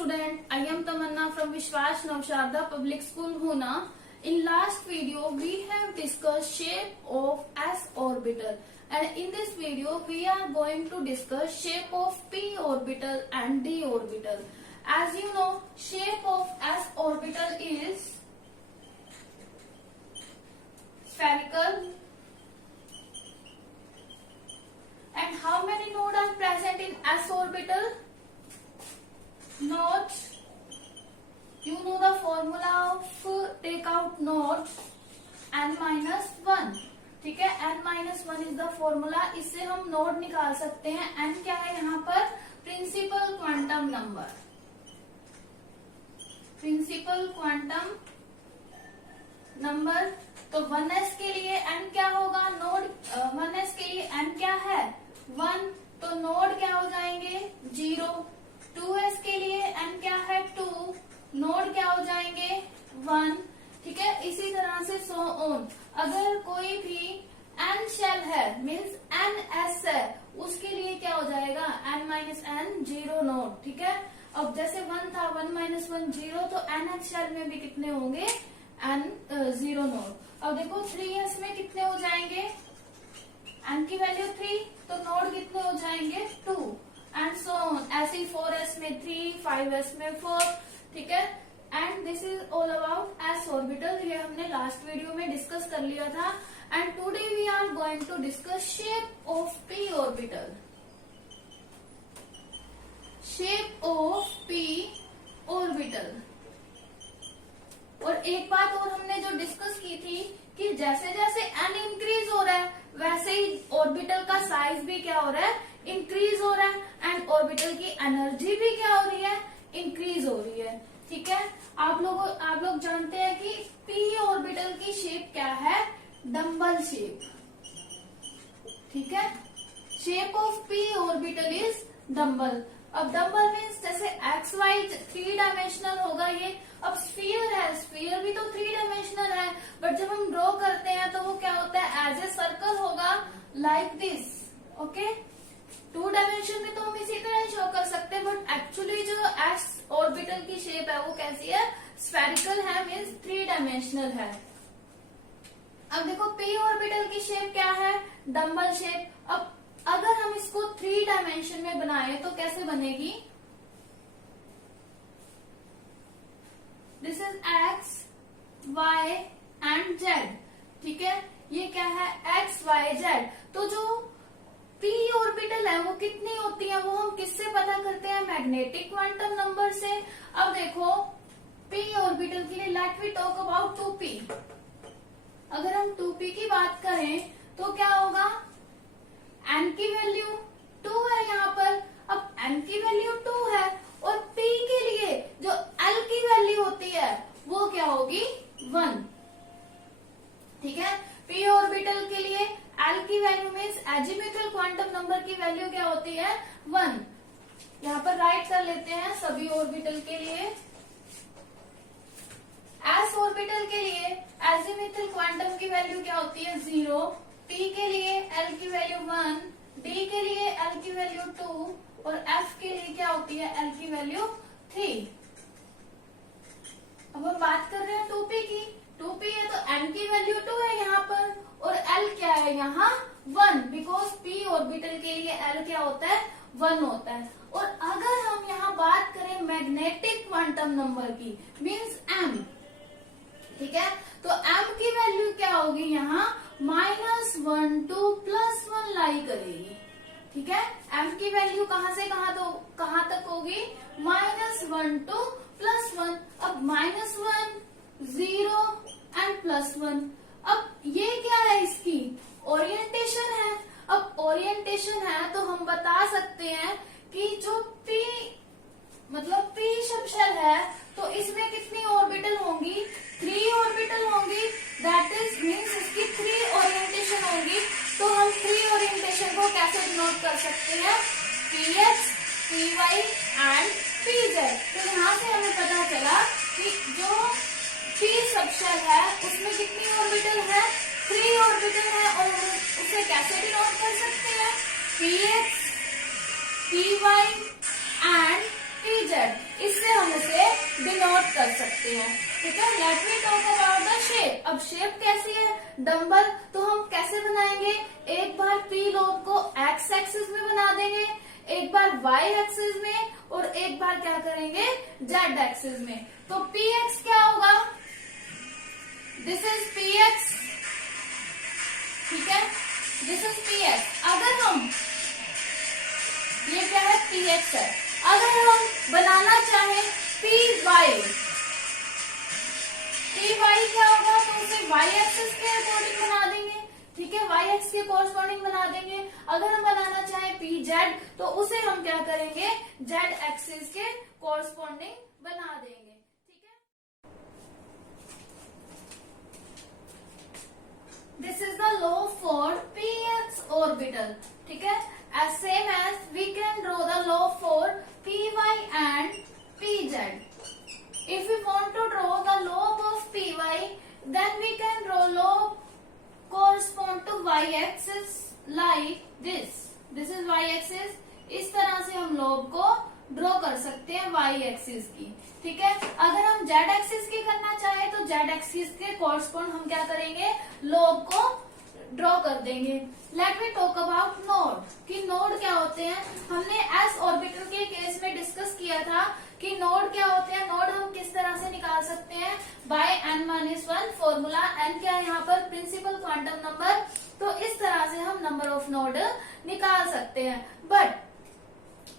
student, I am Tamanna from Vishwas Navsharda Public School, Huna. In last video, we have discussed shape of S orbital, and in this video, we are going to discuss shape of p orbital and d orbital. As you know, shape of S orbital is spherical. And how many nodes are present in S orbital? Nodes. You know the formula of take out nodes n minus 1. ठीक है, n minus 1 is the formula. इससे हम node निकाल सकते हैं. n क्या है यहाँ पर? Principal quantum number. Principal quantum number. तो 1s के लिए n क्या होगा? नोड 1s के लिए n क्या है? 1. तो नोड क्या हो जाएंगे? 0. 2s के लिए n क्या है? 2. नोड क्या हो जाएंगे? 1. ठीक है, इसी तरह से सो ऑन. अगर कोई भी n शेल है मीन्स ns है, उसके लिए क्या हो जाएगा? n minus n 0 node. ठीक है, अब जैसे 1 था, 1 माइनस 1 0, तो nth शेल में भी कितने होंगे? n 0 node. अब देखो 3s में कितने हो जाएंगे? n की वैल्यू 3, तो नोड कितने हो जाएंगे? 2 एंड सो ऑन. ऐसे ही 4s में 3, 5s में 4. ठीक है, and this is all about s orbital. ये हमने लास्ट वीडियो में डिस्कस कर लिया था. And today we are going to discuss shape of p orbital. Shape of p orbital. और एक बात और हमने जो डिस्कस की थी कि जैसे जैसे n इंक्रीज हो रहा है वैसे ही ऑर्बिटल का साइज भी क्या हो रहा है? इंक्रीज हो रहा है. एंड ऑर्बिटल की एनर्जी भी क्या हो रही है? इंक्रीज हो रही है. ठीक है, आप लोग जानते हैं कि पी ऑर्बिटल की शेप क्या है? Dumbbell shape. ठीक है, shape of p orbital is dumbbell. अब डंबल मीन्स जैसे एक्स वाई 3 डायमेंशनल होगा ये. अब स्फीयर है, स्फीयर भी तो 3 डायमेंशनल है, बट जब हम ड्रॉ करते हैं तो वो क्या होता है? एज ए सर्कल होगा लाइक दिस. ओके, 2 डायमेंशन में तो हम इसी तरह शो कर सकते हैं, बट एक्चुअली जो एस ऑर्बिटल की शेप है वो कैसी है? स्फेरिकल है, मीन्स 3 डायमेंशनल है. अब देखो पी ऑर्बिटल की शेप क्या है? Dumbbell shape. अब अगर हम इसको 3 डायमेंशन में बनाए तो कैसे बनेगी? This is x, y and z. ठीक है, ये क्या है? X, y, z. तो जो पी ऑर्बिटल है वो कितनी होती है? वो हम किससे पता करते हैं? मैग्नेटिक क्वांटम नंबर से. अब देखो पी ऑर्बिटल के लिए late we talk about 2p. अगर हम 2p की बात करें तो क्या होगा? n की वैल्यू 2 है यहाँ पर. अब n की वैल्यू 2 है और p के लिए जो l की वैल्यू होती है वो क्या होगी? 1. ठीक है, p ऑर्बिटल के लिए l की value means azimuthal quantum number की वैल्यू क्या होती है? 1. यहाँ पर राइट कर लेते हैं सभी ऑर्बिटल के लिए. s ऑर्बिटल के लिए एजिमुथल क्वांटम की वैल्यू क्या होती है? 0. p के लिए l की वैल्यू 1, d के लिए l की वैल्यू 2 और f के लिए क्या होती है? l की वैल्यू 3. अब हम बात कर रहे हैं 2p की. 2p है तो n की वैल्यू 2 है यहाँ पर और l क्या है यहाँ? 1. बिकॉज p ऑर्बिटल के लिए l क्या होता है? 1 होता है. और अगर हम यहाँ बात करें मैग्नेटिक क्वांटम नंबर की मीन्स m. ठीक है, तो m की वैल्यू क्या होगी यहाँ? -1 to +1 लाई करेगी. ठीक है, m की वैल्यू कहाँ से कहाँ तक होगी? -1 to +1. अब -1, 0 एंड +1. अब ये क्या है? इसकी ओरिएंटेशन है. अब ओरिएंटेशन है तो हम बता सकते हैं कि जो p मतलब p सबशेल है तो इसमें कितनी ऑर्बिटल होंगी? 3 ऑर्बिटल होंगी. दैट इज मीन्स इसकी 3 ओरिएंटेशन होंगी. तो हम 3 ओरिएंटेशन को कैसे डिनोट कर सकते हैं? px, py and pz. तो यहाँ से हमें पता चला कि जो p सबशेल है उसमें कितनी ऑर्बिटल है? 3 ऑर्बिटल है. और उसे कैसे डिनोट कर सकते हैं? px, py and pz. Z, इससे हम उसे डिनोट कर सकते हैं। ठीक है, let me talk about the shape. अब शेप कैसी है, डम्बल, तो हम कैसे बनाएंगे, एक बार पी लोब को एक्स एक्सिस में बना देंगे, एक बार वाई एक्सिस में, और एक बार क्या करेंगे जेड एक्सिस में। तो पी एक्स क्या होगा, दिस इज पी एक्स, ठीक है, दिस इज पी एक्स। अगर हम, ये क्या है, पी एक्स है, अगर हम बनाना चाहें पी वाई, पी वाई क्या होगा, तो उसे वाई एक्सिस के अकॉर्डिंग बना देंगे। ठीक है, वाई एक्स के कॉरस्पॉन्डिंग बना देंगे। अगर हम बनाना चाहें पी जेड, तो उसे हम क्या करेंगे, जेड एक्सिस के कॉरस्पॉन्डिंग बना देंगे। ठीक है, this is the law for P x orbital. ठीक है, as same as we can draw the law for py and pz. If we want to draw the lobe of py, then we can draw lobe correspond to y-axis like this. This is y-axis. इस तरह से हम lobe को draw कर सकते हैं y-axis की। ठीक है, अगर हम z-axis की करना चाहे तो z-axis के correspond हम क्या करेंगे, लोब को ड्रॉ कर देंगे। Let me talk about node, कि नोड क्या होते हैं। हमने एस ऑर्बिटल के केस में डिस्कस किया था कि नोड क्या होते हैं। नोड हम किस तरह से निकाल सकते हैं, बाय n-1 फॉर्मूला। n क्या है यहाँ पर, प्रिंसिपल क्वांटम नंबर, तो इस तरह से हम नंबर ऑफ नोड निकाल सकते हैं। But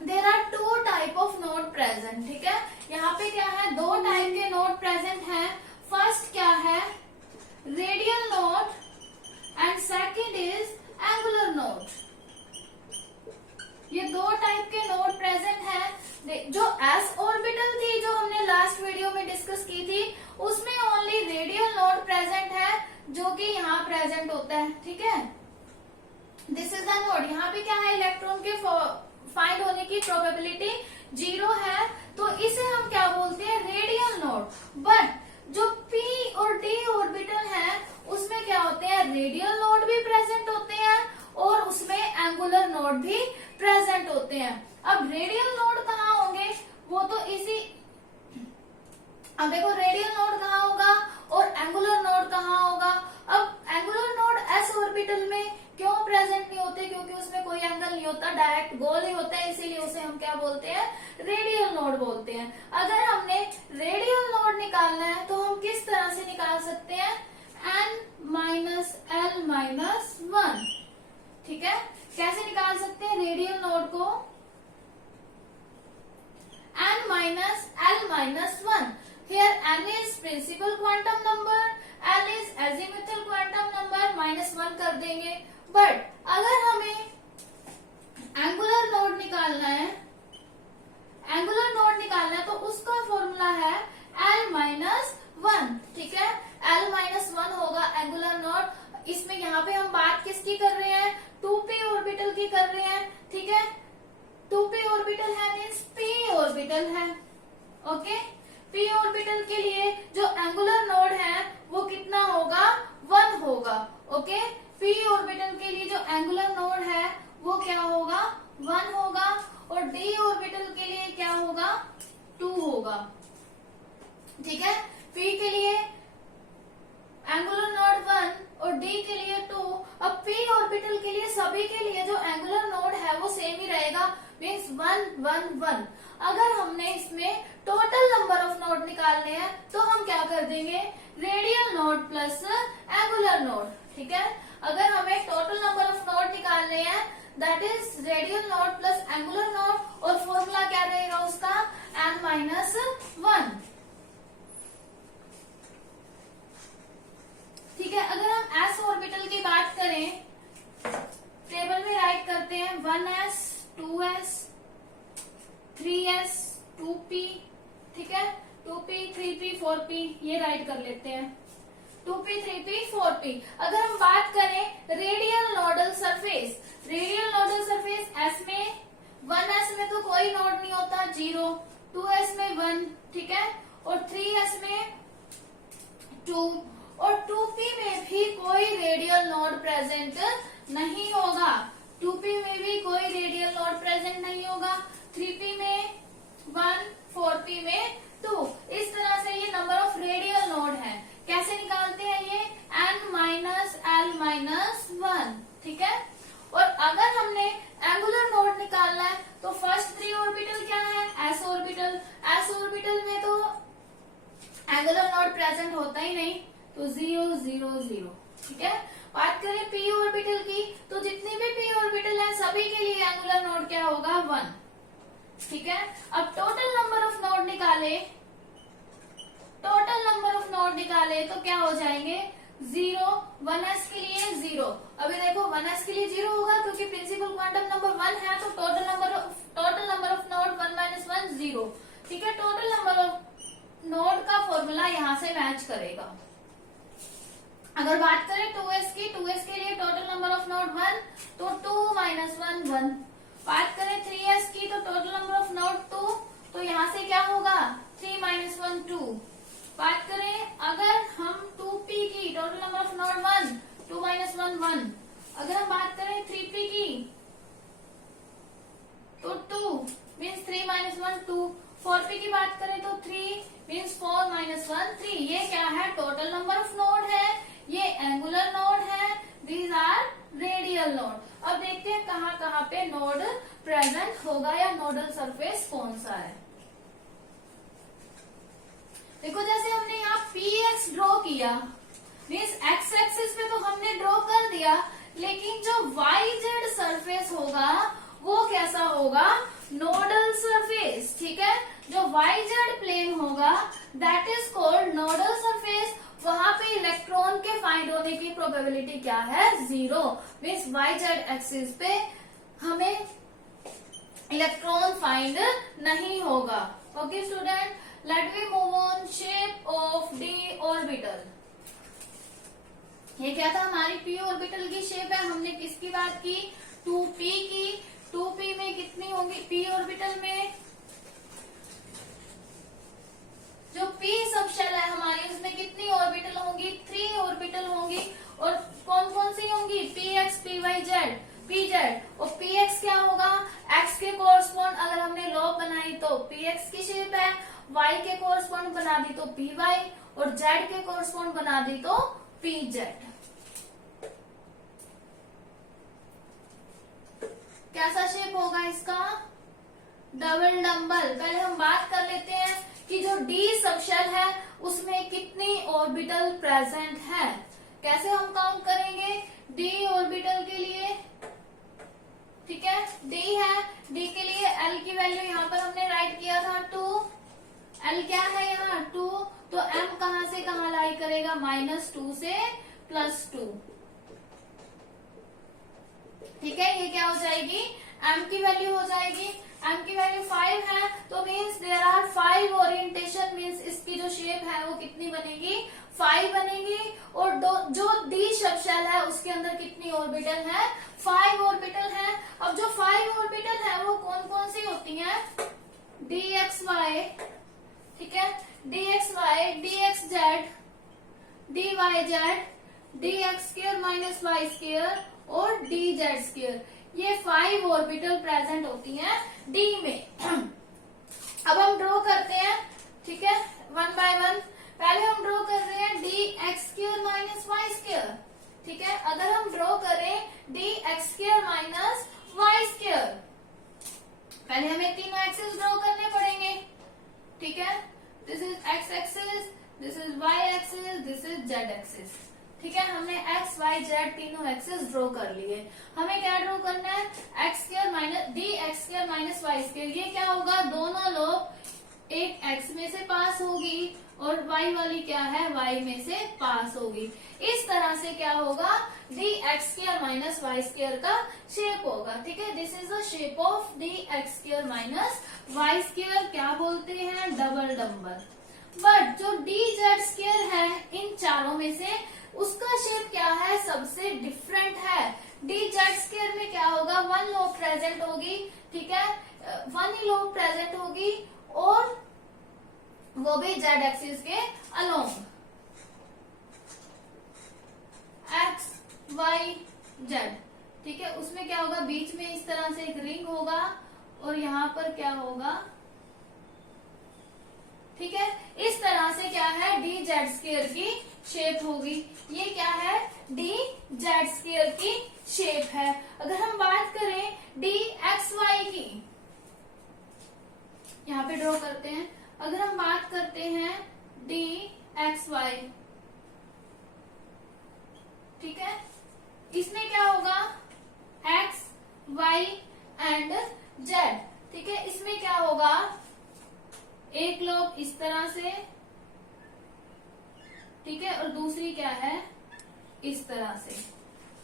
there are two type of node present. ठीक है, यहाँ पे क्या है, दो टाइप के नोड प्रेजेंट हैं। फर्स्ट क्या है, radial node, and second is angular node. ये दो टाइप के नोड प्रेजेंट हैं। जो एस ऑर्बिटल थी, जो हमने लास्ट वीडियो में डिस्कस की थी, उसमें ओनली रेडियल नोड प्रेजेंट है, जो कि यहाँ प्रेजेंट होता है। ठीक है, दिस इज द नोड। यहाँ पे क्या है, इलेक्ट्रॉन के फाइंड होने की प्रोबेबिलिटी 0 है, तो इसे हम क्या बोलते हैं, रेडियल नोड। बट जो पी और डी ऑर्बिटल है, उसमें क्या होते हैं, रेडियल नोड भी प्रेजेंट होते हैं और उसमें एंगुलर नोड भी प्रेजेंट होते हैं। अब रेडियल नोड कहाँ होंगे, वो तो इसी, अब देखो रेडियल नोड कहाँ होगा और एंगुलर नोड कहाँ होगा। अब एंगुलर नोड एस ऑर्बिटल में क्यों प्रेजेंट नहीं होते, क्योंकि उसमें कोई एंगल नहीं होता, डायरेक्ट गोल ही होता है, इसीलिए उसे हम क्या बोलते हैं, रेडियल नोड बोलते हैं। अगर हमने रेडियल नोड निकालना है तो हम किस तरह से निकाल सकते हैं, n-l-1। ठीक है, कैसे निकाल सकते हैं रेडियल नोड को, n-l-1। Here n is principal quantum number, l is azimuthal quantum number, -1 कर देंगे। बट अगर हमें एंगुलर नोड निकालना है, एंगुलर नोड निकालना है, तो उसका फॉर्मूला है l-1। ठीक है, l-1 होगा एंगुलर नोड। इसमें यहाँ पे हम बात किसकी कर रहे हैं, 2p ऑर्बिटल की कर रहे हैं। ठीक है, 2p ऑर्बिटल है मीन्स p ऑर्बिटल है। ओके, p ऑर्बिटल के लिए जो एंगुलर नोड है वो कितना होगा, 1 होगा। ओके, p ऑर्बिटल के लिए जो एंगुलर नोड है वो क्या होगा, 1 होगा, और d ऑर्बिटल के लिए क्या होगा, 2 होगा। ठीक है, p के लिए एंगुलर नोड 1 और d के लिए 2। अब p ऑर्बिटल के लिए सभी के लिए जो एंगुलर नोड है वो सेम ही रहेगा, मीन्स 1 1 1। अगर हमने इसमें टोटल नंबर ऑफ नोड निकालने हैं तो हम क्या कर देंगे, radial node plus angular node. ठीक है, अगर हमें टोटल नंबर ऑफ नोड निकालने हैं, that is radial node plus angular node, और फॉर्मूला क्या रहेगा उसका, n-1। ठीक है, अगर हम s ऑर्बिटल की बात करें, टेबल में राइट करते हैं 1s 2s 3s 2p। ठीक है, 2p 3p 4p ये राइट कर लेते हैं, 2p 3p 4p। अगर हम बात करें radial nodal surface, radial nodal surface s में 1s में तो कोई नोड नहीं होता, 0, 2s में 1, ठीक है, और 3s में 2, और 2p में भी कोई रेडियल नोड प्रेजेंट नहीं होगा। 2p में भी कोई रेडियल नोड प्रेजेंट नहीं होगा। 3p में 1, 4p में 2। इस तरह से ये नंबर ऑफ रेडियल नोड है। कैसे निकालते हैं ये? n माइनस एल माइनस 1, ठीक है। और अगर हमने एंगुलर नोड निकालना है तो फर्स्ट 3 ऑर्बिटल क्या है? s orbital. s ऑर्बिटल में तो एंगुलर नोड प्रेजेंट होता ही नहीं, तो 0 0 0, ठीक है। बात करें p ऑर्बिटल की, तो जितनी भी p ऑर्बिटल है सभी के लिए एंगुलर नोड क्या होगा? 1, ठीक है। अब टोटल नंबर ऑफ नोड निकाले, टोटल नंबर ऑफ नोड निकाले तो क्या हो जाएंगे? 0, 1s के लिए 0। अभी देखो 1s के लिए 0 होगा क्योंकि प्रिंसिपल क्वांटम नंबर 1 है, तो total number of node 1 minus 1 0, ठीक है। टोटल नंबर ऑफ नोड का फॉर्मूला यहाँ से मैच करेगा। अगर बात करें 2s की, 2s के लिए टोटल नंबर ऑफ नोड 1, तो 2 माइनस 1 1। बात करें 3s की, तो टोटल नंबर ऑफ नोड 2, तो यहाँ से क्या होगा? 3 माइनस 1 2। बात करें अगर हम 2p की, total number of node 1, 2 minus 1 1। अगर हम बात करें 3p की, तो 2 मीन्स 3 माइनस 1 2। 4p की बात करें तो 3 मीन्स 4 माइनस 1 3। ये क्या है? टोटल नंबर ऑफ नोड है, ये एंगुलर नोड है, दीज आर रेडियल नोड। अब देखते हैं कहाँ कहाँ पे नोड प्रेजेंट होगा या नोडल सरफेस कौन सा है। देखो जैसे हमने यहाँ px ड्रॉ किया, मीन्स x एक्सिस पे तो हमने ड्रॉ कर दिया, लेकिन जो yz सरफेस होगा वो कैसा होगा? नोडल सरफेस, ठीक है। जो yz प्लेन होगा that is called nodal surface. वहां पे इलेक्ट्रॉन के फाइंड होने की प्रोबेबिलिटी क्या है? 0। मीन्स yz एक्सिस पे हमें इलेक्ट्रॉन फाइंड नहीं होगा। Okay student, let we move on. Shape of d orbital, ये क्या था? हमारी p ऑर्बिटल की शेप है। हमने किसकी बात की? 2p की। 2p में कितनी होंगी p ऑर्बिटल में? जो p सबशेल है हमारी, उसमें कितनी ऑर्बिटल होंगी? 3 ऑर्बिटल होंगी। और कौन कौन सी होंगी? px, py, z, pz। और px क्या होगा? x के कोरस्पॉन्ड अगर हमने लॉब बनाई तो px की शेप है, y के कोरस्पॉन्ड बना दी तो py, और z के कोरस्पॉन्ड बना दी तो pz। कैसा शेप होगा इसका? Double dumbbell. पहले हम बात कर लेते हैं कि जो d सबशेल है उसमें कितनी ऑर्बिटल प्रेजेंट है। कैसे हम काउंट करेंगे? d ऑर्बिटल के लिए, ठीक है, d है, d के लिए l की वैल्यू यहाँ पर हमने राइट किया था 2। l क्या है यहाँ? 2। तो m कहाँ से कहाँ लाई करेगा? -2 से +2, ठीक है। ये क्या हो जाएगी? m की वैल्यू हो जाएगी, m की वैल्यू 5 है, तो means there are 5 orientation. Means इसकी जो शेप है वो कितनी बनेगी? 5 बनेगी। और जो d सबशेल है उसके अंदर कितनी ऑर्बिटल है? 5 ऑर्बिटल है। अब जो 5 ऑर्बिटल है वो कौन कौन सी होती हैं? dxy, ठीक है, dxy, dxz, dyz, dx² minus y square और dz²। ये 5 ऑर्बिटल प्रेजेंट होती हैं d में। अब हम ड्रॉ करते हैं, ठीक है, 1 बाय 1। पहले हम ड्रॉ कर रहे हैं dx² माइनस y², ठीक है। अगर हम ड्रॉ करें dx² माइनस y², पहले हमें तीनों एक्सिस ड्रॉ करने पड़ेंगे, ठीक है। This is x axis, this is y axis, this is z axis, ठीक है। हमने x, y, z तीनों एक्सिस ड्रॉ कर लिए। हमें क्या ड्रॉ करना है? x² minus dx² minus y²। ये क्या होगा? दोनों लोग एक x में से पास होगी और y वाली क्या है? y में से पास होगी। इस तरह से क्या होगा? dx² माइनस y² का शेप होगा, ठीक है। This is the shape of dx² minus y²। क्या बोलते हैं? Double dumbbell. बट जो dz² है इन चारों में से उसका शेप क्या है? सबसे डिफरेंट है। dz² में क्या होगा? 1 लोब प्रेजेंट होगी, ठीक है, 1 ही लोब प्रेजेंट होगी और वो भी z एक्सिस के अलोंग, x, y, z, ठीक है। उसमें क्या होगा? बीच में इस तरह से एक रिंग होगा और यहाँ पर क्या होगा? ठीक है, इस तरह से क्या है, डी जेड स्क्वायर की शेप होगी। ये क्या है, डी जेड स्क्वायर की शेप है। अगर हम बात करें डी एक्स वाई की, यहाँ पे ड्रॉ करते हैं। अगर हम बात करते हैं डी एक्स वाई, ठीक है, इसमें क्या होगा, एक्स वाई एंड जेड, ठीक है। इसमें क्या होगा, एक लोग इस तरह से, ठीक है, और दूसरी क्या है, इस तरह से,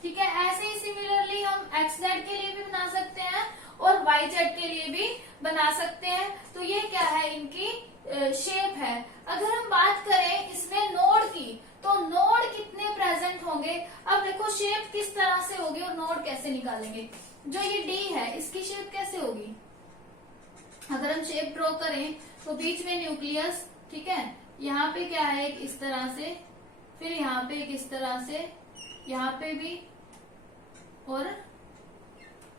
ठीक है। ऐसे ही सिमिलरली हम एक्स जेड के लिए भी बना सकते हैं और वाई जेड के लिए भी बना सकते हैं। तो ये क्या है, इनकी शेप है। अगर हम बात करें इसमें नोड की, तो नोड कितने प्रेजेंट होंगे। अब देखो शेप किस तरह से होगी और नोड कैसे निकालेंगे। जो ये डी है इसकी शेप कैसे होगी, अगर हम शेप ड्रॉ करें तो बीच में न्यूक्लियस, ठीक है, यहाँ पे क्या है, एक इस तरह से, फिर यहाँ पे एक इस तरह से, यहाँ पे भी, और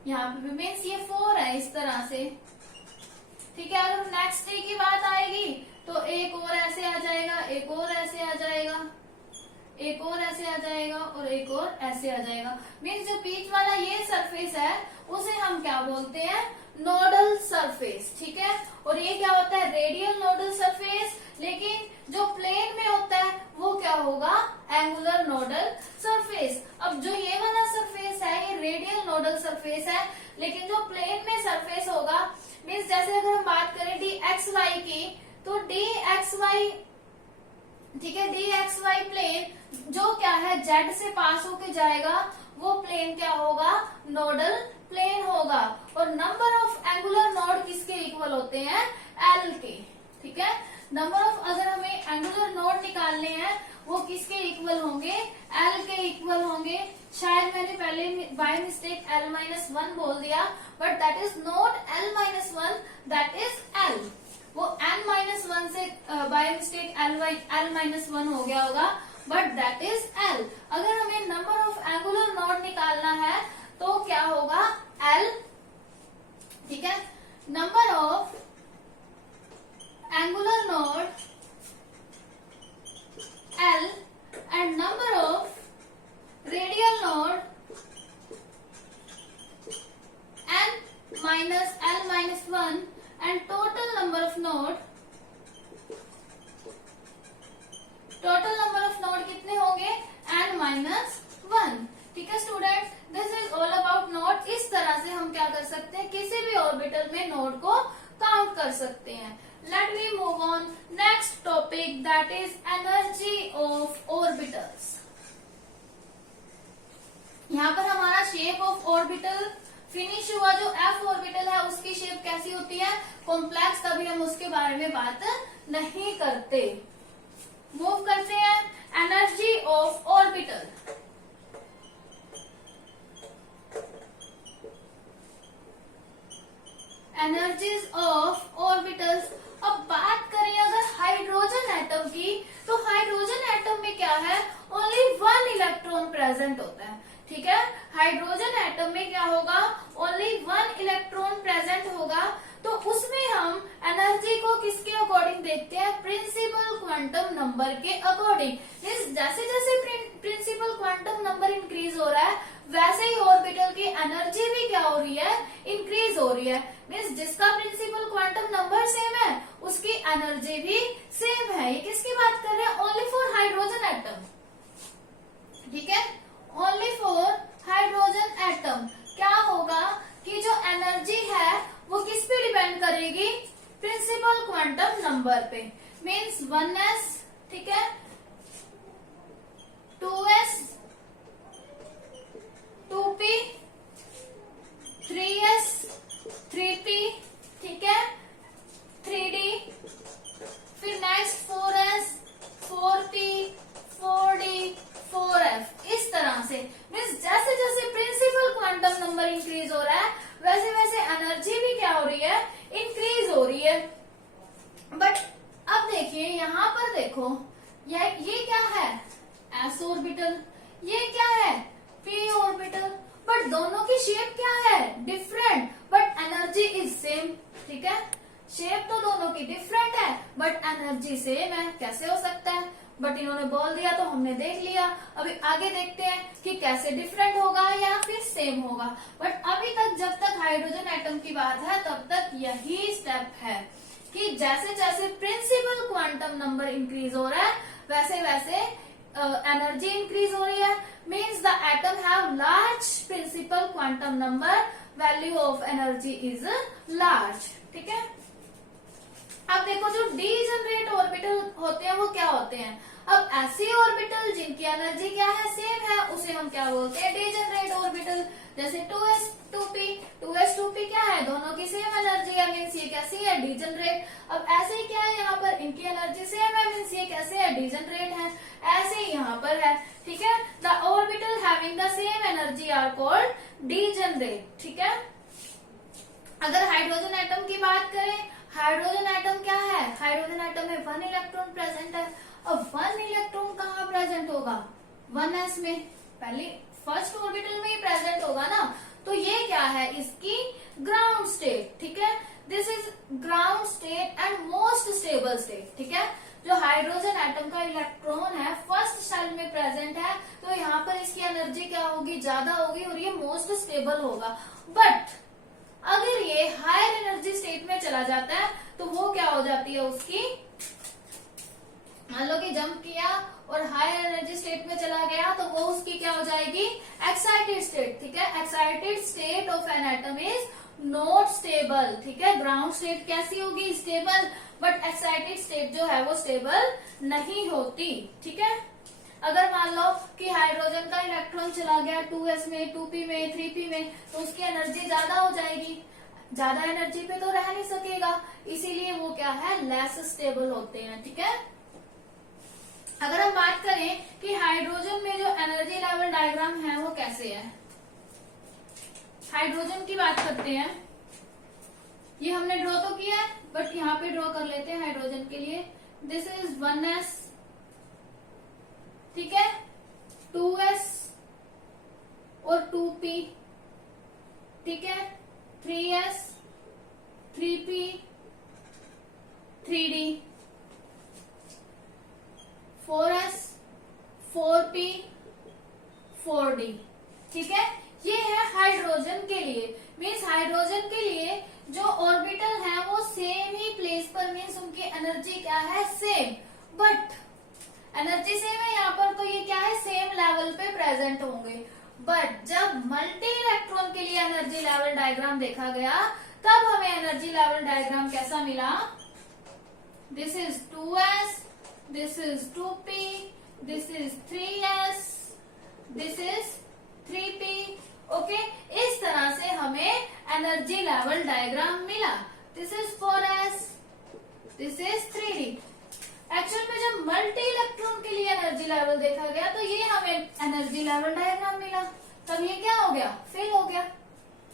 यहाँ पे भी, मीन्स ये 4 है इस तरह से, ठीक है। अगर नेक्स्ट डे की बात आएगी तो एक और ऐसे आ जाएगा, एक और ऐसे आ जाएगा, एक और ऐसे आ जाएगा, और एक और ऐसे आ जाएगा। मीन्स जो बीच वाला ये सरफेस है उसे हम क्या बोलते हैं, नोडल सरफेस, ठीक है। और ये क्या होता है, रेडियल नोडल सरफेस। लेकिन जो प्लेन में होता है वो क्या होगा, एंगुलर नोडल सरफेस। अब जो ये वाला सरफेस है ये रेडियल नोडल सरफेस है, लेकिन जो प्लेन में सरफेस होगा, मीन्स जैसे अगर हम बात करें डी एक्स वाई की, तो डी एक्स वाई, ठीक है, डी एक्स वाई प्लेन जो क्या है, जेड से पास होके जाएगा, वो प्लेन क्या होगा, नोडल प्लेन होगा। और नंबर ऑफ एंगुलर नोड किसके इक्वल होते हैं, एल के, ठीक है। नंबर ऑफ, अगर हमें एंगुलर नोड निकालने हैं वो किसके इक्वल होंगे, एल के इक्वल होंगे। शायद मैंने पहले बाय मिस्टेक l-1 बोल दिया, but that is not l-1, that is l। वो n-1 से बाय मिस्टेक l-1 हो गया होगा, बट दैट इज l। अगर हमें नंबर ऑफ एंगुलर नोड निकालना है तो क्या होगा, l, ठीक है। Number of angular node l and number of radial node n minus l-1 and total number of node कितने होंगे, n-1, ठीक है student. This is all about node. इस तरह से हम क्या कर सकते हैं, किसी भी ऑर्बिटल में नोड को काउंट कर सकते हैं। Let me move on next topic, that is energy of orbitals। यहाँ पर हमारा शेप ऑफ ऑर्बिटल फिनिश हुआ। जो f ऑर्बिटल है उसकी शेप कैसी होती है, कॉम्प्लेक्स, तभी हम उसके बारे में बात नहीं करते। मूव करते हैं, energy of orbital. Energies of orbitals. अब बात करें अगर हाइड्रोजन एटम की, तो हाइड्रोजन एटम में क्या है, ओनली 1 इलेक्ट्रॉन प्रेजेंट होता है, ठीक है। हाइड्रोजन एटम में क्या होगा, ओनली 1 इलेक्ट्रॉन प्रेजेंट होगा। तो उसमें हम एनर्जी को किसके अकॉर्डिंग देखते हैं, प्रिंसिपल क्वांटम नंबर के अकॉर्डिंग। जैसे जैसे प्रिंसिपल क्वांटम नंबर इंक्रीज हो रहा है, वैसे ही ऑर्बिटल की एनर्जी भी क्या हो रही है, इंक्रीज हो रही है। मीन्स जिसका प्रिंसिपल क्वांटम नंबर सेम है उसकी एनर्जी भी सेम है। ये किसकी बात कर रहे हैं, ओनली फॉर हाइड्रोजन एटम, ठीक है, ओनली फॉर हाइड्रोजन एटम। क्या होगा कि जो एनर्जी है वो किस पे डिपेंड करेगी, प्रिंसिपल क्वांटम नंबर पे। मीन्स 1s, ठीक है, 2s, 2p, 3s, 3p, ठीक है, 3d, फिर next 4s, 4p, 4d, 4f। इस तरह से मीन्स जैसे जैसे प्रिंसिपल क्वांटम नंबर इंक्रीज हो रहा है वैसे वैसे एनर्जी भी क्या हो रही है, इंक्रीज हो रही है। बट अब देखिए यहाँ पर देखो, ये क्या है, s ऑर्बिटल, ये क्या है, p ऑर्बिटल, बट दोनों की शेप क्या है, different, but energy is same, ठीक है। शेप तो दोनों की डिफरेंट है बट एनर्जी सेम है, कैसे हो सकता है? बट इन्होंने बोल दिया तो हमने देख लिया। अभी आगे देखते हैं कि कैसे डिफरेंट होगा या फिर सेम होगा। बट अभी तक जब तक हाइड्रोजन एटम की बात है तब तक यही स्टेप है कि जैसे जैसे प्रिंसिपल क्वांटम नंबर इंक्रीज हो रहा है वैसे वैसे एनर्जी इंक्रीज हो रही है। Means the atom have large principal quantum number, value of energy is large. ठीक है, अब देखो जो डीजनरेट ऑर्बिटल होते हैं वो क्या होते हैं? अब ऐसे ऑर्बिटल जिनकी एनर्जी क्या है, सेम है, उसे हम क्या बोलते हैं? Degenerate orbital. जैसे 2s2p, 2s2p क्या है? दोनों की सेम एनर्जी है, मीन्स ये कैसी है? डीजनरेट। अब ऐसे ही क्या है यहाँ पर, इनकी एनर्जी सेम है, मीन्स ये कैसे है? डीजनरेट है। ऐसे ही यहाँ पर है। ठीक है, the orbital having the same energy are called degenerate. ठीक है, अगर हाइड्रोजन एटम की बात करें, हाइड्रोजन एटम क्या है? हाइड्रोजन एटम में 1 इलेक्ट्रॉन प्रेजेंट है। अब 1 इलेक्ट्रॉन कहाँ प्रेजेंट होगा? 1s में, पहले फर्स्ट ऑर्बिटल में ही प्रेजेंट होगा ना। तो ये क्या है? इसकी ग्राउंड स्टेट। ठीक है, this is ground state and most stable state. ठीक है, जो हाइड्रोजन एटम का इलेक्ट्रॉन है फर्स्ट शेल में प्रेजेंट है, तो यहाँ पर इसकी एनर्जी क्या होगी? ज्यादा होगी और ये मोस्ट स्टेबल होगा। बट अगर ये हायर एनर्जी स्टेट में चला जाता है तो वो क्या हो जाती है उसकी? मान लो कि जंप किया और हायर एनर्जी स्टेट में चला गया तो वो उसकी क्या हो जाएगी? Excited state. ठीक है, excited state of an atom is not stable. ठीक है, ग्राउंड स्टेट कैसी होगी? स्टेबल। बट एक्साइटेड स्टेट जो है वो स्टेबल नहीं होती। ठीक है, अगर मान लो कि हाइड्रोजन का इलेक्ट्रॉन चला गया 2s में, 2p में, 3p में, तो उसकी एनर्जी ज्यादा हो जाएगी। ज्यादा एनर्जी पे तो रह नहीं सकेगा, इसीलिए वो क्या है? लेस स्टेबल होते हैं। ठीक है, अगर हम बात करें कि हाइड्रोजन में जो एनर्जी लेवल डायग्राम है वो कैसे है, हाइड्रोजन की बात करते हैं। ये हमने ड्रॉ तो किया है बट यहाँ पे ड्रॉ कर लेते हैं हाइड्रोजन के लिए। दिस इज 1s, ठीक है, 2s और 2p, ठीक है, 3s, 3p, 3d, 4s, 4p, 4d। ठीक है, ये है हाइड्रोजन के लिए। मीन्स हाइड्रोजन के लिए जो ऑर्बिटल है वो सेम ही प्लेस पर, मीन्स उनकी एनर्जी क्या है? सेम। बट एनर्जी सेम है यहाँ पर, तो ये क्या है? सेम लेवल पे प्रेजेंट होंगे। बट जब मल्टी इलेक्ट्रॉन के लिए एनर्जी लेवल डायग्राम देखा गया तब हमें एनर्जी लेवल डायग्राम कैसा मिला? This is 2s, this is 2p, this is 3s, this is 3p। Okay, इस तरह से हमें एनर्जी लेवल डायग्राम मिला। This is 4s, this is 3d। Actual में जब मल्टी इलेक्ट्रॉन के लिए एनर्जी लेवल देखा गया तो ये हमें एनर्जी लेवल डायग्राम मिला, तब ये क्या हो गया? फेल हो गया।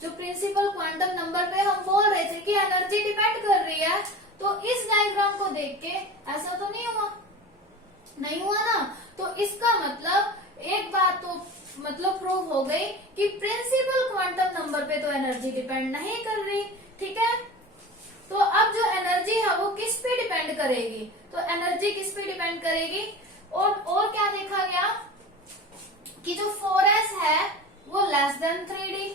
जो प्रिंसिपल क्वांटम नंबर पे हम बोल रहे थे कि एनर्जी डिपेंड कर रही है, तो इस डायग्राम को देख के ऐसा तो नहीं हुआ, नहीं हुआ ना। तो इसका मतलब एक बात तो मतलब प्रूव हो गई कि प्रिंसिपल क्वांटम नंबर पे तो एनर्जी डिपेंड नहीं कर रही। ठीक है, तो अब जो एनर्जी है वो किस पे डिपेंड करेगी? तो एनर्जी किस पे डिपेंड करेगी? और क्या देखा गया कि जो 4s है वो लेस देन 3d।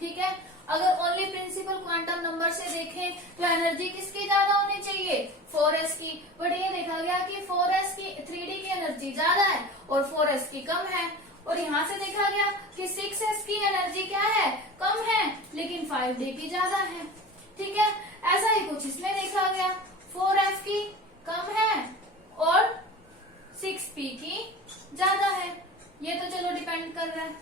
ठीक है, अगर ओनली प्रिंसिपल क्वांटम नंबर से देखें तो एनर्जी किसकी ज्यादा होनी चाहिए? 4s की। बट ये देखा गया कि 4s की 3d की एनर्जी ज्यादा है और 4s की कम है। और यहाँ से देखा गया कि 6s की एनर्जी क्या है? कम है, लेकिन 5d की ज्यादा है। ठीक है, ऐसा ही कुछ इसमें देखा गया, 4f की कम है और 6p की ज्यादा है। ये तो चलो डिपेंड कर रहा है,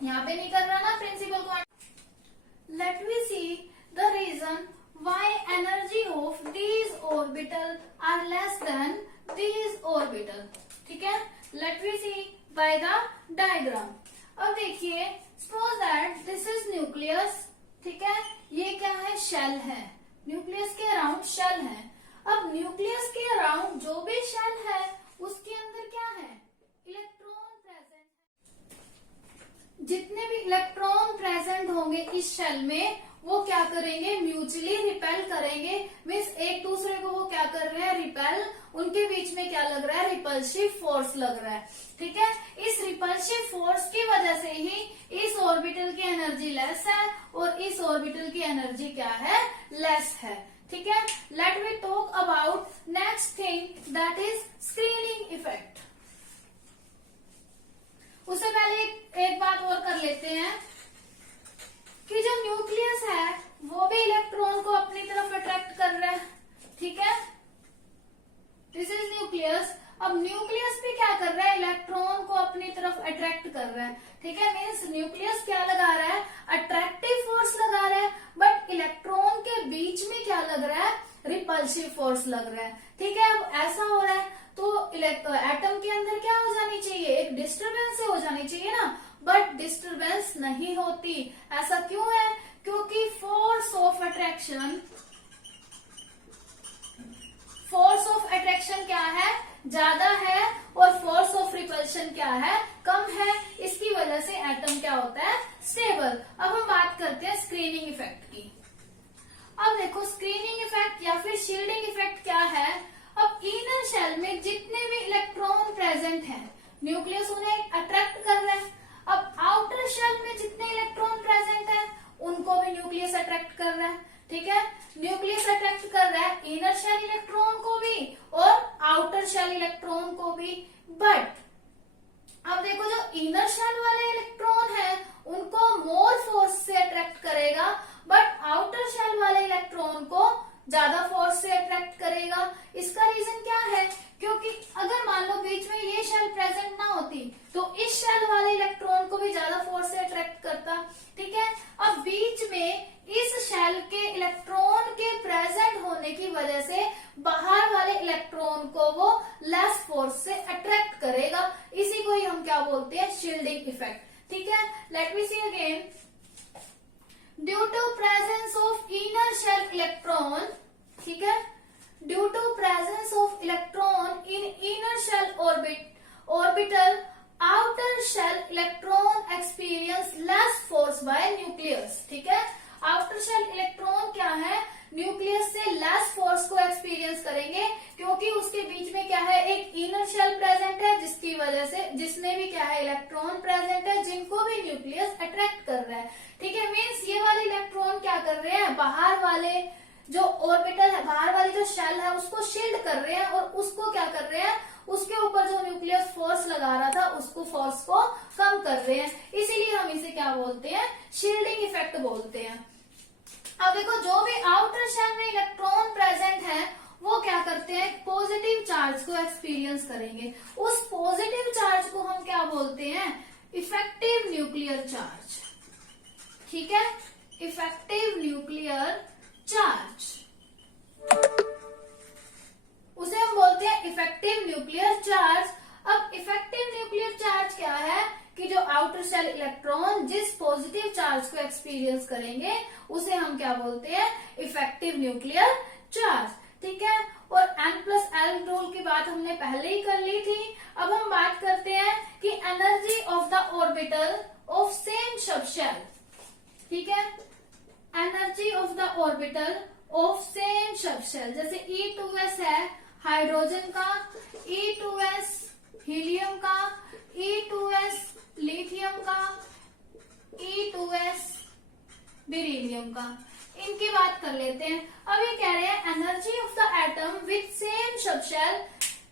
यहाँ पे नहीं कर रहा ना principal quantum. Let we see the reason why energy of these orbital are less than these orbital. ठीक है, let we see by the diagram. अब देखिए, suppose that this is nucleus. ठीक है, ये क्या है? शेल है। न्यूक्लियस के अराउंड शेल है। अब न्यूक्लियस के अराउंड जो भी शेल है उसके अंदर क्या है? इलेक्ट्रॉन प्रेजेंट है। जितने भी इलेक्ट्रॉन प्रेजेंट होंगे इस शेल में वो क्या करेंगे, म्यूचुअली रिपेल करेंगे। मीन्स एक दूसरे को वो क्या कर रहे हैं, रिपेल, उनके बीच में क्या लग रहा है, रिपल्सिव फोर्स लग रहा है। ठीक है, इस रिपल्सिव फोर्स की वजह से ही इस ऑर्बिटल की एनर्जी लेस है और इस ऑर्बिटल की एनर्जी क्या है, लेस है। ठीक है, let we talk about next thing that is screening effect. उससे पहले एक बात और कर लेते हैं कि जो न्यूक्लियस है वो भी इलेक्ट्रॉन को अपनी तरफ अट्रैक्ट कर रहा है। ठीक है, दिस इज न्यूक्लियस। अब न्यूक्लियस भी क्या कर रहा है, इलेक्ट्रॉन को अपनी तरफ अट्रैक्ट कर रहा है। ठीक है, मीन्स न्यूक्लियस क्या लगा रहा है, अट्रैक्टिव फोर्स लगा रहा है, बट इलेक्ट्रॉन के बीच में क्या लग रहा है, रिपल्सिव फोर्स लग रहा है। ठीक है, अब ऐसा हो रहा है तो एटम के अंदर क्या हो जानी चाहिए, एक डिस्टरबेंस से हो जानी चाहिए ना, बट डिस्टरबेंस नहीं होती। ऐसा क्यों है, क्योंकि फोर्स ऑफ अट्रैक्शन क्या है, ज्यादा है, और फोर्स ऑफ रिपल्शन क्या है, कम है। इसकी वजह से एटम क्या होता है, स्टेबल। अब हम बात करते हैं स्क्रीनिंग इफेक्ट की। अब देखो स्क्रीनिंग इफेक्ट या फिर शील्डिंग इफेक्ट क्या है। अब इनर शेल में जितने भी इलेक्ट्रॉन प्रेजेंट हैं, न्यूक्लियस उन्हें अट्रैक्ट कर रहा है। अब आउटर शेल में जितने इलेक्ट्रॉन प्रेजेंट हैं, उनको भी न्यूक्लियस अट्रैक्ट कर रहा है। ठीक है, न्यूक्लियस अट्रैक्ट कर रहा है इनर शेल इलेक्ट्रॉन को भी और आउटर शेल इलेक्ट्रॉन को भी। बट अब देखो जो इनर शेल वाले इलेक्ट्रॉन है उनको मोर फोर्स से अट्रैक्ट करेगा, बट आउटर शेल वाले इलेक्ट्रॉन को ज्यादा फोर्स से अट्रैक्ट करेगा। इसका रीजन क्या है, क्योंकि अगर मान लो बीच में ये शेल प्रेजेंट ना होती तो इस शेल वाले इलेक्ट्रॉन को भी ज्यादा फोर्स से अट्रैक्ट करता। ठीक है, अब बीच में इस शेल के इलेक्ट्रॉन के प्रेजेंट होने की वजह से बाहर वाले इलेक्ट्रॉन को वो लेस फोर्स से अट्रैक्ट करेगा। इसी को ही हम क्या बोलते हैं, शील्डिंग इफेक्ट। ठीक है, let me see again. Due to presence of inner shell electron, ठीक है, due to presence of electron in inner shell orbital, outer shell electron experience less force by nucleus. ठीक है, आउटर शेल इलेक्ट्रॉन क्या है, nucleus से less force को experience करेंगे, क्योंकि उसके बीच में क्या है, एक इनर शेल प्रेजेंट है, जिसकी वजह से जिसमें भी क्या है, इलेक्ट्रॉन प्रेजेंट है, जिनको भी न्यूक्लियस अट्रैक्ट कर रहा है। ठीक है, मीन्स ये वाले इलेक्ट्रॉन क्या कर रहे हैं, बाहर वाले जो ऑर्बिटल है, बाहर वाली जो शेल है उसको शील्ड कर रहे हैं, और उसको क्या कर रहे हैं, उसके ऊपर जो न्यूक्लियस फोर्स लगा रहा था उसको फोर्स को कम कर रहे हैं। इसीलिए हम इसे क्या बोलते हैं, शील्डिंग इफेक्ट बोलते हैं। अब देखो जो भी आउटर शेल में इलेक्ट्रॉन प्रेजेंट है वो क्या करते हैं, पॉजिटिव चार्ज को एक्सपीरियंस करेंगे। उस पॉजिटिव चार्ज को हम क्या बोलते हैं, इफेक्टिव न्यूक्लियर चार्ज। ठीक है, इफेक्टिव न्यूक्लियर चार्ज, उसे हम बोलते हैं इफेक्टिव न्यूक्लियर चार्ज। अब इफेक्टिव न्यूक्लियर चार्ज क्या है कि जो आउटर शेल इलेक्ट्रॉन जिस पॉजिटिव चार्ज को एक्सपीरियंस करेंगे उसे हम क्या बोलते हैं, इफेक्टिव न्यूक्लियर चार्ज। ठीक है, और n+l रूल की बात हमने पहले ही कर ली थी। अब हम बात करते हैं कि energy of the orbital of same sub shell. ठीक है, energy of the orbital of same sub shell, जैसे E2s है हाइड्रोजन का, E2s हीलियम का, E2s लिथियम का, E2s बेरिलियम का, इनकी बात कर लेते हैं। अब ये कह रहे हैं energy of the atom with same sub shell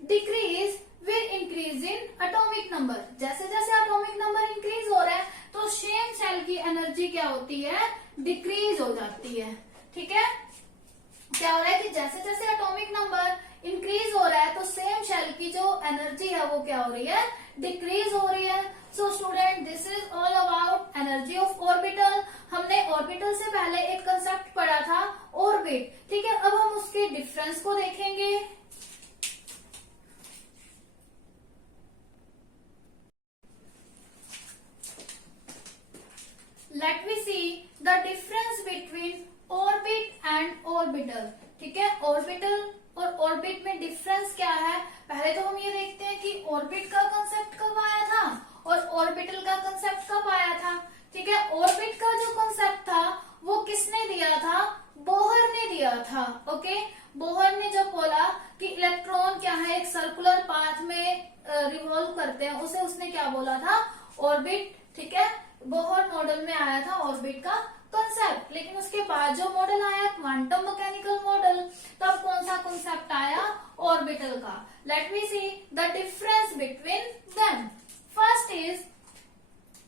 decrease will increase in atomic number. जैसे जैसे एटॉमिक नंबर इंक्रीज हो रहा है तो सेम शेल की एनर्जी क्या होती है, डिक्रीज हो जाती है। ठीक है, क्या हो रहा है कि जैसे जैसे एटॉमिक नंबर इंक्रीज हो रहा है तो सेम शेल की जो एनर्जी है वो क्या हो रही है, डिक्रीज हो रही है। So student, this is all about energy of orbital. हमने ऑर्बिटल से पहले एक कंसेप्ट पढ़ा था, ऑर्बिट। ठीक है, अब हम उसके डिफरेंस को देखेंगे। Late me see the difference between orbit and orbital. ठीक है, ऑर्बिटल और ऑर्बिट में डिफरेंस क्या है, पहले तो हम ये देखते हैं कि ऑर्बिट का कंसेप्ट कब आया था और ऑर्बिटल का कंसेप्ट कब आया था। ठीक है, ऑर्बिट का जो कंसेप्ट था वो किसने दिया था, बोहर ने दिया था। ओके, बोहर ने जो बोला कि इलेक्ट्रॉन क्या है, एक सर्कुलर पाथ में रिवॉल्व करते हैं, उसे उसने क्या बोला था, ऑर्बिट। ठीक है, बोहर मॉडल में आया था ऑर्बिट का कॉन्सेप्ट। लेकिन उसके बाद जो मॉडल आया क्वांटम मैकेनिकल मॉडल, तब कौन सा कॉन्सेप्ट आया, ऑर्बिटल का। Late me see the difference between them. First is,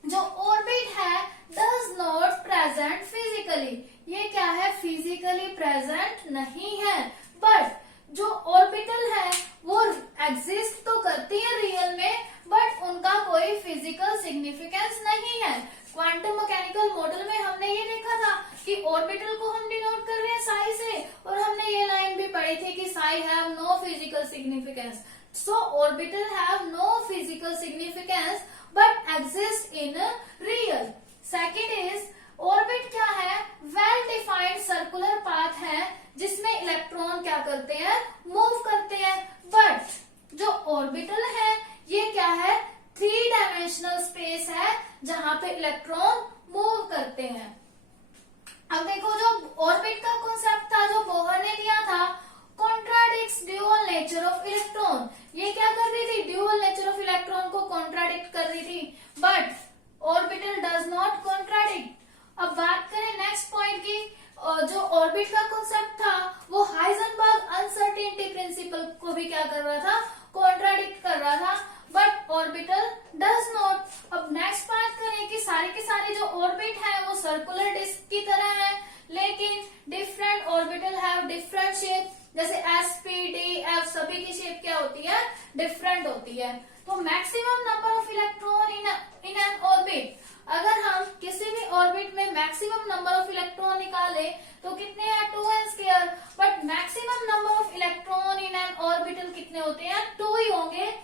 जो ऑर्बिट है डज नॉट प्रेजेंट फिजिकली, ये क्या है, फिजिकली प्रेजेंट नहीं है। बट जो ऑर्बिटल है वो एग्जिस्ट तो करती है रियल में, बट उनका कोई फिजिकल सिग्निफिकेंस नहीं है। क्वांटम मैकेनिकल मॉडल में हमने ये देखा था कि ऑर्बिटल को हम डिनोट कर रहे हैं साई से, और हमने ये लाइन भी पढ़ी थी कि psi have no physical significance. So orbital have no physical significance but exist in real. Second is, orbit क्या है, वेल डिफाइंड सर्कुलर पाथ है जिसमें इलेक्ट्रॉन क्या करते हैं, मूव करते हैं। बट जो ऑर्बिटल है ये क्या है, 3 डायमेंशनल स्पेस है जहां पे इलेक्ट्रॉन मूव करते हैं। अब देखो, जो ऑर्बिट का कॉन्सेप्ट था जो बोहर ने दिया था, contradicts dual nature of electron. ये क्या कर रही थी, ड्यूअल नेचर ऑफ इलेक्ट्रॉन को कॉन्ट्राडिक्ट कर रही थी। But orbital does not contradict. अब बात करें नेक्स्ट पॉइंट की, जो ऑर्बिट का कॉन्सेप्ट था वो हाइजेनबर्ग अनसर्टेनिटी प्रिंसिपल को भी क्या कर रहा था, कॉन्ट्राडिक्ट कर रहा था। But orbital does not. अब नेक्स्ट बात करें कि सारे के सारे जो ऑर्बिट है वो सर्कुलर डिस्क की तरह है, लेकिन different orbital have different shape. जैसे एस पी डी एफ सभी की शेप क्या होती है, डिफरेंट होती है। तो maximum number of electron in an orbit, अगर हम किसी भी ऑर्बिट में मैक्सिमम नंबर ऑफ इलेक्ट्रॉन निकाले तो कितने हैं, 2n²। But maximum number of electron in an orbital कितने होते हैं, 2 ही होंगे।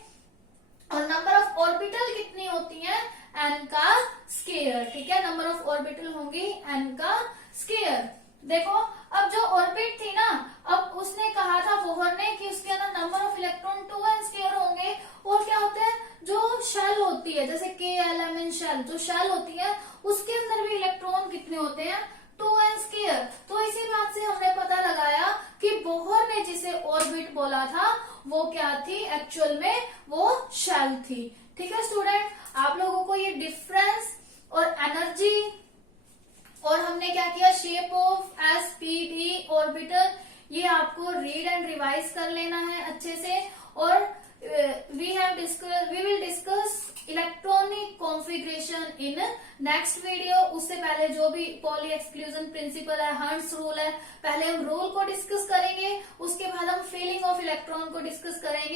और नंबर ऑफ ऑर्बिटल कितनी होती है, n का स्केयर। ठीक है, नंबर ऑफ ऑर्बिटल होंगी n का स्केयर। देखो, अब जो ऑर्बिट थी ना, अब उसने कहा था बोहर ने कि उसके अंदर नंबर ऑफ इलेक्ट्रॉन 2n² होंगे। और क्या होता है, जो शेल होती है जैसे KLMN शेल, जो शेल होती है उसके अंदर भी इलेक्ट्रॉन कितने होते हैं, 2n²। तो इसी बात से हमने पता लगाया कि बोहर ने जिसे ऑर्बिट बोला था वो क्या थी, एक्चुअल में वो शेल थी। ठीक है स्टूडेंट, आप लोगों को ये डिफरेंस और एनर्जी और हमने क्या किया, शेप ऑफ SPD ऑर्बिटल, ये आपको रीड एंड रिवाइज कर लेना है अच्छे से। और we will discuss electronic configuration in next video. उससे पहले जो भी पॉली एक्सक्लूजन प्रिंसिपल है, हर्ट्ज रूल है, पहले हम रूल को डिस्कस करेंगे, उसके बाद हम फीलिंग ऑफ इलेक्ट्रॉन को डिस्कस करेंगे।